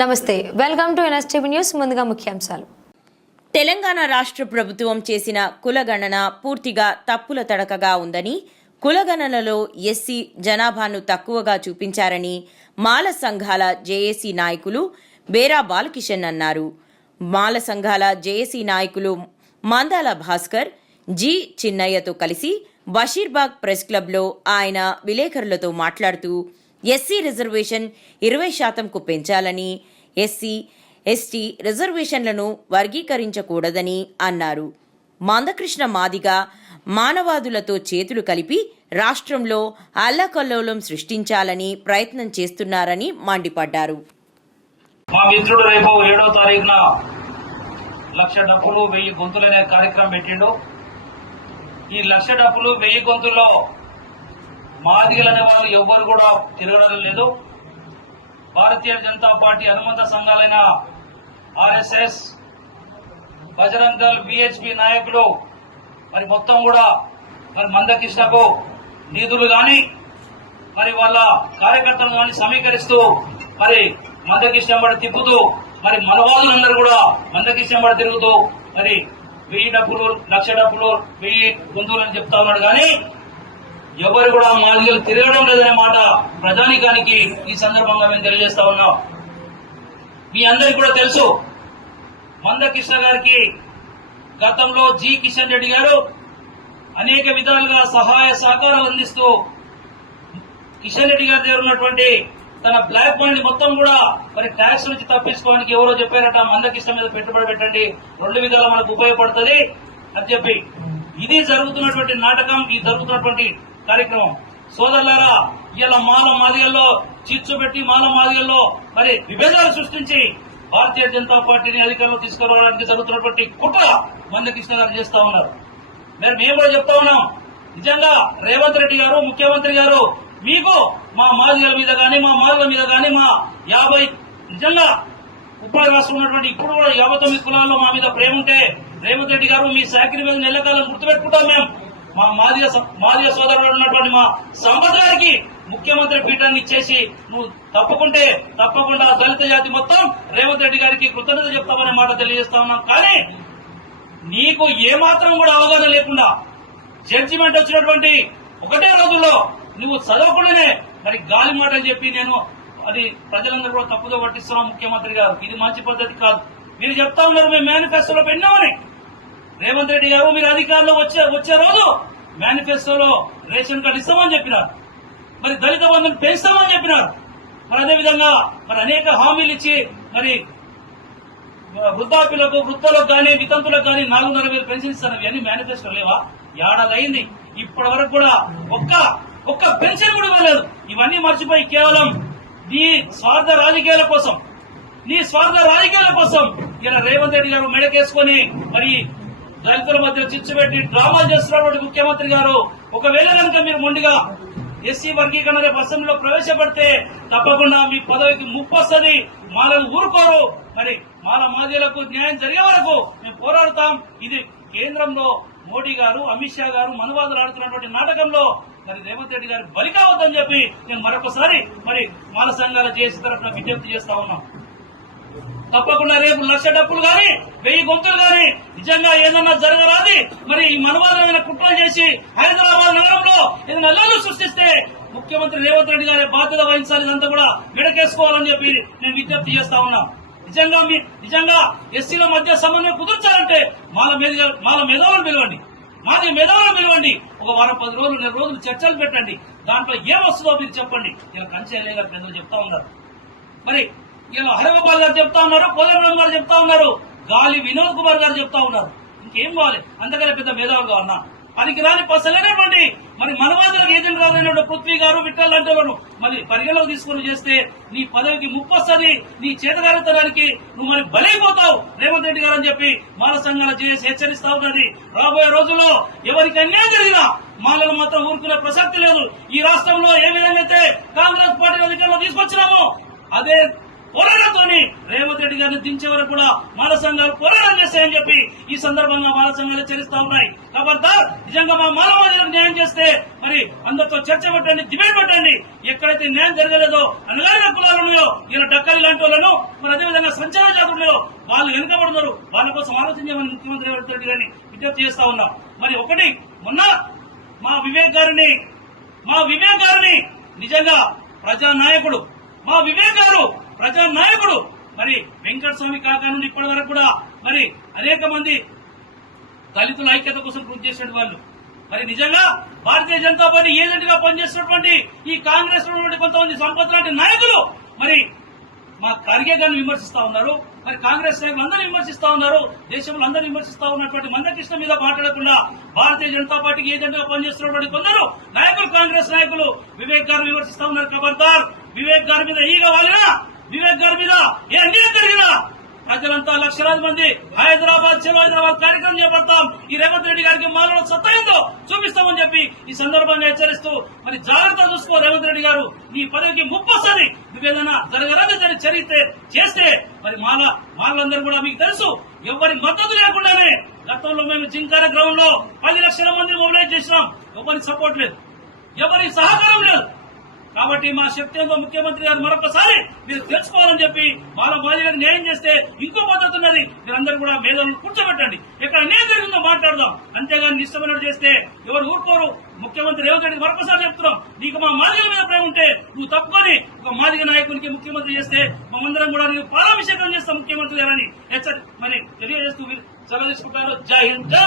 నమస్తే welcome to NSTV news ముందుగా ముఖ్యాంశాలు. తెలంగాణ రాష్ట్ర ప్రభుత్వం చేసిన కులగణన పూర్తిగా తప్పుల తడకగా ఉందని కులగణనలో ఎస్సీ జనాభాను తక్కువగా చూపించారని మాల సంఘాల జేఏసీ నాయకులు బేరా బాలకిషన్ అన్నారు. మాల సంఘాల జేఏసీ నాయకులు మందాల భాస్కర్ జి చిన్నయ్యతో కలిసి బషీర్బాగ్ ప్రెస్ క్లబ్లో ఆయన విలేకరులతో మాట్లాడుతూ ఎస్సీ రిజర్వేషన్ ఇరవై శాతంకు పెంచాలని ఎస్సీ ఎస్టీ రిజర్వేషన్లను వర్గీకరించకూడదని అన్నారు. మందకృష్ణ మాదిగ మానవాదులతో చేతులు కలిపి రాష్ట్రంలో అల్లకల్లోలం సృష్టించాలని ప్రయత్నం చేస్తున్నారని మండిపడ్డారు. మా మిత్రుడు రేపు ఏడో తారీఖున లక్ష డబ్బులు వెయ్యి గొంతులు అనే కార్యక్రమం పెట్టిండు. ఈ లక్ష డబ్బులు వెయ్యి గొంతుల్లో మాదిగలు అనే వాళ్ళు ఎవ్వరు కూడా తిరగడం లేదు. భారతీయ జనతా పార్టీ అనుబంధ సంఘాలైన ఆర్ఎస్ఎస్ బజరంగ్ దళ్ బిహెచ్పి నాయకులు మరి మొత్తం కూడా మరి మందకృష్ణకు నిధులు గాని మరి వాళ్ళ కార్యకర్తలను కానీ సమీకరిస్తూ మరి మందకృష్ణ పడి తిప్పుతూ మరి మనవాదులందరూ కూడా మందకృష్ణ పడి తిరుగుతూ మరి వెయ్యి డబ్బులు లక్ష డబ్బులు వెయ్యి గొంతులని చెప్తా ఉన్నాడు. కానీ ఎవరు కూడా మాదిగలు తిరగడం లేదనే మాట ప్రజానికానికి ఈ సందర్భంగా మేము తెలియజేస్తా ఉన్నాం. మీ అందరికి కూడా తెలుసు మందకృష్ణ గారికి గతంలో జి కిషన్ రెడ్డి గారు అనేక విధాలుగా సహాయ సహకారాలు అందిస్తూ కిషన్ రెడ్డి గారి దగ్గర ఉన్నటువంటి తన బ్లాక్ మనీ మొత్తం కూడా మరి ట్యాక్స్ నుంచి తప్పించుకోవడానికి ఎవరో చెప్పారట మందకిష్ట మీద పెట్టుబడి పెట్టండి రెండు విధాలు మనకు ఉపయోగపడుతుంది అని చెప్పి. ఇది జరుగుతున్నటువంటి నాటకం ఈ జరుగుతున్నటువంటి కార్యక్రమం. సోదరులారా ఇలా మాల మాదిగల్లో చిచ్చు పెట్టి మాల మాదిగల్లో మరి విభేదాలు సృష్టించి భారతీయ జనతా పార్టీని అధికారంలో తీసుకురావడానికి జరుగుతున్నటువంటి కుట్ర మందకృష్ణ గారు చేస్తా ఉన్నారు. మరి మేము కూడా చెప్తా ఉన్నాం నిజంగా రేవంత్ రెడ్డి గారు ముఖ్యమంత్రి గారు మీకు మా మాదిగల మీద కానీ మా మాదిగల మీద కానీ మా యాభై నిజంగా ఉపాధి రాష్ట్రం ఉన్నటువంటి ఇప్పుడు కూడా యాభై తొమ్మిది కులాల్లో మా మీద ప్రేమ ఉంటే రేవంత్ రెడ్డి గారు మీ సాకిరి మీద నెల్లకాలం గుర్తుపెట్టుకుంటాం మేము. మా మాదిగ మాదిగ సోదరుడు ఉన్నటువంటి మా సంపత్ గారికి ముఖ్యమంత్రి పీఠాన్ని ఇచ్చేసి నువ్వు తప్పకుంటే తప్పకుండా దళిత జాతి మొత్తం రేవంత్ రెడ్డి గారికి కృతజ్ఞత చెప్తామనే మాట తెలియజేస్తా ఉన్నాం. కానీ నీకు ఏమాత్రం కూడా అవగాహన లేకుండా జడ్జిమెంట్ వచ్చినటువంటి ఒకటే రోజుల్లో నువ్వు చదవకుండానే మరి గాలి మాటలు చెప్పి నేను అది ప్రజలందరూ కూడా తప్పుదో పట్టిస్తున్నాం ముఖ్యమంత్రి గారు. ఇది మంచి పద్ధతి కాదు. మీరు చెప్తా ఉన్నారు మేము మేనిఫెస్టోలో పెన్నామని. రేవంత్ రెడ్డి గారు మీరు అధికారంలో వచ్చే వచ్చే రోజు మేనిఫెస్టోలో రేషన్ కార్డు ఇస్తామని చెప్పినారు. మరి దళిత బంధుని పెంచుతామని చెప్పినారు. మరి అదే విధంగా మరి అనేక హామీలు ఇచ్చి మరి వృద్ధాప్యులకు వృద్ధులకు కానీ వితంతులకు కానీ నాలుగున్నర వేలు పెన్షన్ ఇస్తాను ఇవన్నీ మేనిఫెస్టో లేవా? ఏడాది అయింది. ఇప్పటి వరకు కూడా ఒక్క ఒక్క పెన్షన్ కూడా ఇవ్వలేదు. ఇవన్నీ మర్చిపోయి కేవలం నీ స్వార్థ రాజకీయాల కోసం నీ స్వార్థ రాజకీయాల కోసం ఇలా రేవంత్ రెడ్డి గారు మెడకేసుకొని మరి దళితుల మధ్య చిచ్చు పెట్టి డ్రామాలు చేస్తున్నటువంటి ముఖ్యమంత్రి గారు ఒకవేళ కనుక మీరు మొండిగా ఎస్సీ వర్గీకరణ రేపు అసెంబ్లీలో ప్రవేశపెడితే తప్పకుండా మీ పదవికి ముప్పు వస్తుంది మాలను ఊరుకోరు. మరి మాల మాదిలకు న్యాయం జరిగే వరకు మేము పోరాడతాం. ఇది కేంద్రంలో మోడీ గారు అమిత్ షా గారు మనువాదులు ఆడుతున్నటువంటి నాటకంలో మరి రేవంత్ రెడ్డి గారు బలి కావద్దని చెప్పి నేను మరొకసారి మరి మాల సంఘాల చేసి తరఫున విజ్ఞప్తి చేస్తా ఉన్నాం. తప్పకుండా రేపు లక్ష డబ్బులు గాని వెయ్యి గొంతులు గాని నిజంగా ఏదన్నా జరగరాది మరి ఈ మనవాదమైన కుట్రలు చేసి హైదరాబాద్ నగరంలో ఏదైనా అల్లాలు సృష్టిస్తే ముఖ్యమంత్రి రేవంత్ రెడ్డి గారి బాధ్యత వహించాలి ఇదంతా కూడా విడకేసుకోవాలని చెప్పి నేను విజ్ఞప్తి చేస్తా ఉన్నా. నిజంగా మీ నిజంగా ఎస్సీల మధ్య సమన్వయం కుదుర్చాలంటే మాల మీద మాల మేధావులను పిలవండి. మాది మేధావులను పిలవండి. ఒక వారం పది రోజులు నెల రోజులు చర్చలు పెట్టండి. దాంట్లో ఏం వస్తుందో మీరు చెప్పండి. ఇలా కంచె ఎల్ఏ గారు పెద్దలు చెప్తా ఉన్నారు. మరి ఇలా హరిగోపాల్ గారు చెప్తా ఉన్నారు కోదండరామ్ గారు చెప్తా ఉన్నారు గాలి వినోద్ కుమార్ గారు చెప్తా ఉన్నారు. ఇంకేం కావాలి? అంతకన్నా పెద్ద మేధావులు కావాలన్నా పనికిరాని పసలేనేవ్వండి మరి మనవాదులకు ఏజెంట్ రాదైన పృథ్వీ గారు విఠల్ లాంటి మరి పరిగణలోకి తీసుకుని చేస్తే నీ పదవికి ముప్పొస్తుంది నీ చేతగారితనానికి నువ్వు మరి బలైపోతావు. రేవంత్ రెడ్డి గారు అని చెప్పి మాల సంఘాల చేసి హెచ్చరిస్తా ఉన్నది రాబోయే రోజుల్లో ఎవరికి అన్యాయం జరిగినా మాలను మాత్రం ఊరుకునే ప్రసక్తి లేదు. ఈ రాష్ట్రంలో ఏ విధంగా అయితే కాంగ్రెస్ పార్టీ అధికారంలో తీసుకొచ్చినామో అదే రెడ్డి గారిని దించే వరకు కూడా మాల సంఘాలు పోరాటం చేస్తాయని చెప్పి ఈ సందర్భంగా మాల సంఘాలు హెచ్చరిస్తా ఉన్నాయి. కాబట్టి నిజంగా మా మాల న్యాయం చేస్తే మరి అందరితో చర్చ పెట్టండి డిబేట్ పెట్టండి. ఎక్కడైతే న్యాయం జరగలేదో అనగారిన కులాలు ఉన్నాయో ఇలా డక్కలి లాంటి వాళ్ళను మరి అదేవిధంగా సంచార జాతులు ఉన్నాయో వాళ్ళు వెనుకబడున్నారు వాళ్ళ కోసం ఆలోచించమని ముఖ్యమంత్రి రేవంత్ రెడ్డి గారిని విజ్ఞప్తి చేస్తా ఉన్నాం. మరి ఒకటి మొన్న మా వివేక్ గారిని మా వివేక్ గారిని నిజంగా ప్రజా నాయకుడు మా వివేక్ గారు ప్రజా నాయకుడు మరి వెంకట స్వామి కాకా నుండి ఇప్పటి వరకు కూడా మరి అనేక మంది దళితుల ఐక్యత కోసం కృషి చేసిన వాళ్ళు. మరి నిజంగా భారతీయ జనతా పార్టీ ఏజెంట్గా పనిచేస్తున్నటువంటి ఈ కాంగ్రెస్ కొంతమంది సంపత్ లాంటి నాయకులు మరి మా ఖర్గే గారిని విమర్శిస్తా ఉన్నారు. మరి కాంగ్రెస్ నాయకులు అందరూ విమర్శిస్తా ఉన్నారు. దేశంలో అందరూ విమర్శిస్తా ఉన్నటువంటి మందకృష్ణ మీద మాట్లాడకుండా భారతీయ జనతా పార్టీకి ఏజెంట్గా పనిచేస్తున్నటువంటి కొందరు నాయకులు కాంగ్రెస్ నాయకులు వివేక్ గారు విమర్శిస్తా ఉన్నారు. కబర్దార్ వివేక్ గారి మీద ఈగ వాలినా వివేక్ గారి మీద ఏ అన్యాయం జరిగినా ప్రజలంతా లక్షలాది మంది హైదరాబాద్ చెలో హైదరాబాద్ కార్యక్రమం చేపడతాం. ఈ రేవంత్ రెడ్డి గారికి మాలో సత్తా ఏందో చూపిస్తామని చెప్పి ఈ సందర్భాన్ని హెచ్చరిస్తూ మరి జాగ్రత్త చూసుకో రేవంత్ రెడ్డి గారు. నీ పదవికి ముప్పు వస్తుంది నువ్వేదైనా జరగరాదు జరి చేస్తే మరి మాల మాలందరూ కూడా మీకు తెలుసు. ఎవరి మద్దతు లేకుండానే గతంలో మేము జింకార గ్రౌండ్లో పది లక్షల మంది మొబిలైజ్ చేసినాం. ఎవరి సపోర్ట్ లేదు. ఎవరి సహకారం లేదు. కాబట్టి మా శక్తి ఏందో ముఖ్యమంత్రి గారు మరొకసారి మీరు తెలుసుకోవాలని చెప్పి వాళ్ళ మాది గారు న్యాయం చేస్తే ఇంకో పద్ధతి ఉన్నది. మీరందరూ కూడా మేధావులను కూర్చోబెట్టండి. ఎక్కడ అన్యాయం జరిగిందో మాట్లాడదాం. అంతేగాని ఇష్టమైనట్టు చేస్తే ఎవరు ఊరుకోరు. ముఖ్యమంత్రి రేవంత్ రెడ్డి మరొకసారి చెప్తున్నాం. నీకు మా మాదిగల మీద ప్రేమ ఉంటే నువ్వు తప్పుకొని ఒక మాదిగ నాయకునికి ముఖ్యమంత్రి చేస్తే మమ్మందరం కూడా నీకు పాలాభిషేకం చేస్తాం ముఖ్యమంత్రి గారని హెచ్చరి మరి తెలియజేస్తూ సెలవు తీసుకుంటారు. జై హింద్ జై